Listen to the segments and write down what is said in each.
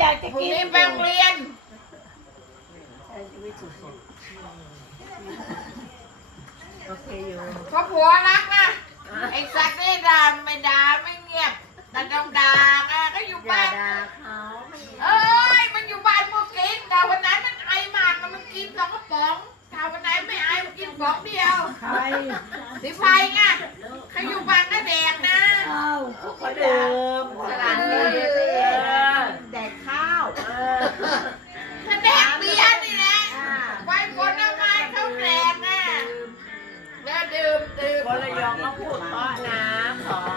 อยากจะพรุ่งกินนี้ไปโรงเรียน ใช้ชีวิตสุดๆโอเคอยู่เพราะผัวรักนะไอ้สัตว์นี่ด่าไม่ด่าไม่เงียบแต่ต้องด่าอะก็อยู่อย่าบ้าน ด่าเขาไม่เอ้ยมันอยู่บ้านพวกกินแต่วันนั้นมันไอมากมันกินสองกระป๋องถ้าวันไหนไม่ไอมันกินป๋องเดียวใครสีไฟไงเขาอยู่บ้านก็แดกนะ เอ้าก็เดิมสถานที่แพูดเพราะนะของ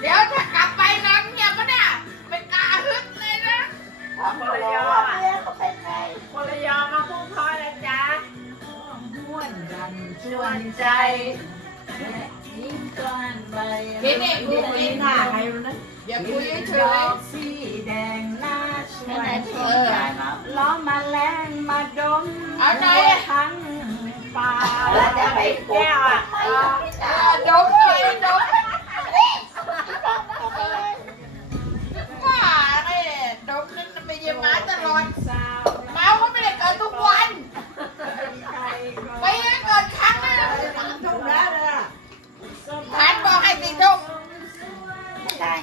เดี๋ยวถ้ากลับไปนอนเงียบก็ได้เป็นกาฮึดเลยนะคนระยองอะคนระยองก็พูดเพราะนะจ๊ะม่วนกันชวนใจยิ้มก่อนไปนี่นี่พรุ่งนี้หน้าใครรู้นะอย่าคุยเฉดอยกสีแดงหน้าชวนชมกันล้อมาแรงมาดมเอาไหนทั้งป่าแล้วจะไปแก้วอะ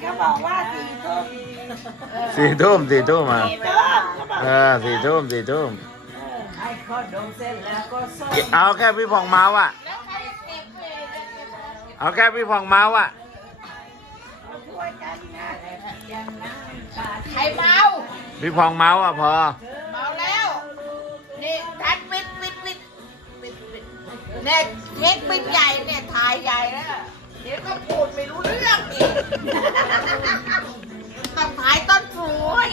เขาบอกว่าสี่ทุ่มสี่ทุ่มสี่ทุ่มอะสี่ทุ่มเขาบอกเออสี่ทุ่มสี่ทุ่มเออให้ข้อดมเสร็จแล้วก็ส้มเอาแค่พี่ผ่องเมาอะ แล้วใครจะเก็บเลยเอาแค่พี่ผ่องเมาอะช่วยกันนะอย่างนั้นป่าใครเมา พี่ผ่องเมาอะพอ เมาแล้ว นี่ทันปิดปิดปิดปิดปิดเนี่ยเค้กปิดใหญ่เนี่ยถ่ายใหญ่แล้ว เดี๋ยวก็พูดไม่รู้เรื่องอีกต้องถ่ายต้นสวย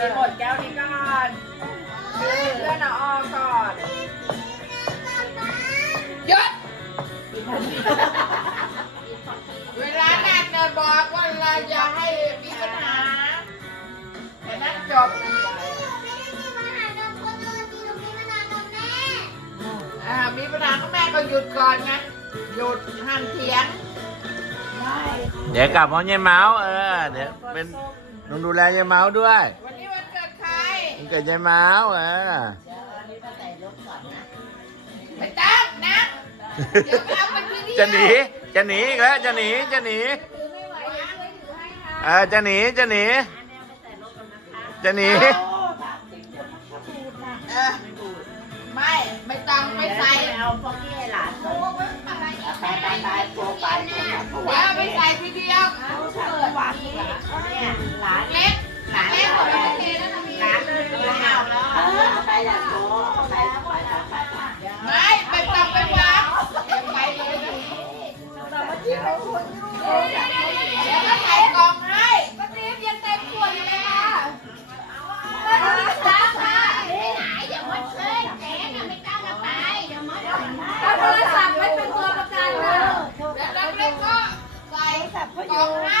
กินหมดแก้วนี้ก่อนเพื่อนเอาออกก่อนหยุดเวลานั่นเนี่ยบอกว่าเราอย่าให้มีปัญหาแค่นั้นจบอ่ามีปัญหาก็แม่ก็หยุดก่อนไงหยุดห้ามเถียงเดี๋ยวกลับของยายเมาเออเดี๋ยวเป็นต้องดูแลยายเมาด้วย กิดยายเมาเออไม่ต้องนะเดี๋ยวไปเอาไปที่นี่จะหนีจะหนีอีกแล้วจะหนีจะหนีเออจะหนีจะหนีจะหนีเออไม่ไม่ต้องไม่ใส่เอาพวกนี้หลานโอ้ยอะไรอีกไปไปไปตัวไปตัวไปเดี๋ยวไม่ใส่ทีเดียวเอาเปิดวางนี่เนี่ยหลานเล็กหลานเล็กหกว่าลาเล็น กนะมี หลานเลยไม่เอาแล้วเออเอาไปแล้วกูเอาไปแล้วไปแล้วไปแล้ว ไม่ไม่ต้องไปวางเก็บไปเลยนะ แต่เมื่อกี้เขาพูดอยู่ เดี๋ยวก็ใส่กล่องให้ป้าติ๊บยังเต็มขวดอยู่เลยค่ะป้าติ๊บจ้าค่ะ เอาโทรศัพท์ไว้เป็นตัวประกันนะแล้วเล็กๆก็ใส่ ก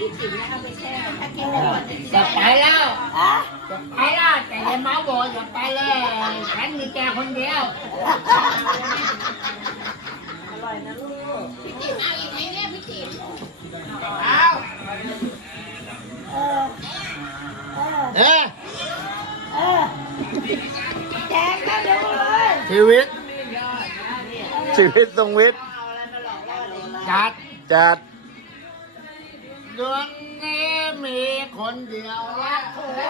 จิ๋วเอาไปแช่ถ้ากินไม่หมดจะไปแล้วอะจะไปแล้วแต่ยายเมาบอกอย่าไปเลยฉันมีแกคนเดียวอร่อยนะลูกพี่ติ๋มเอาอีกไหมเนี่ยพี่ติ๋มเอาเออเออเอ๊ะเออแจกกันดูเลยชีวิตชีวิตทรงวิทย์จัดจัด ดวงนี้มีคนเดียวรักเธอ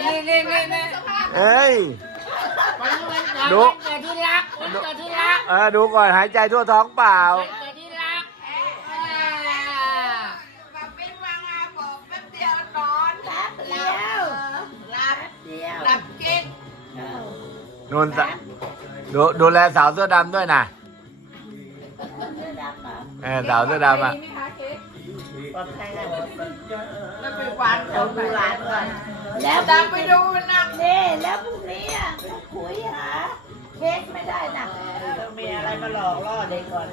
นี่นี่นี่นี่เอ้ย วันวันเกิดดู วันเกิดที่รักวันเกิดที่รักเออดูก่อนหายใจทั่วท้องเปล่า วันเกิดที่รักอ่าแบบเป็นวางอาบอกแป๊บเดียวนอนแป๊บเดียวหลับเดียวหลับเก่งเออนุ่นสะดูดูแลสาวเสื้อดำด้วยนะไม่ดับเหรอเออสาวเสื้อดำอะ ปลอดภัยแล้วแล้วไปหวานเขาดูร้านก่อนแล้วตามไปดูนะนี่แล้วพรุ่งนี้อะคุยหาเค้กไม่ได้นะมีอะไรมาหลอกล่อเด็กก่อน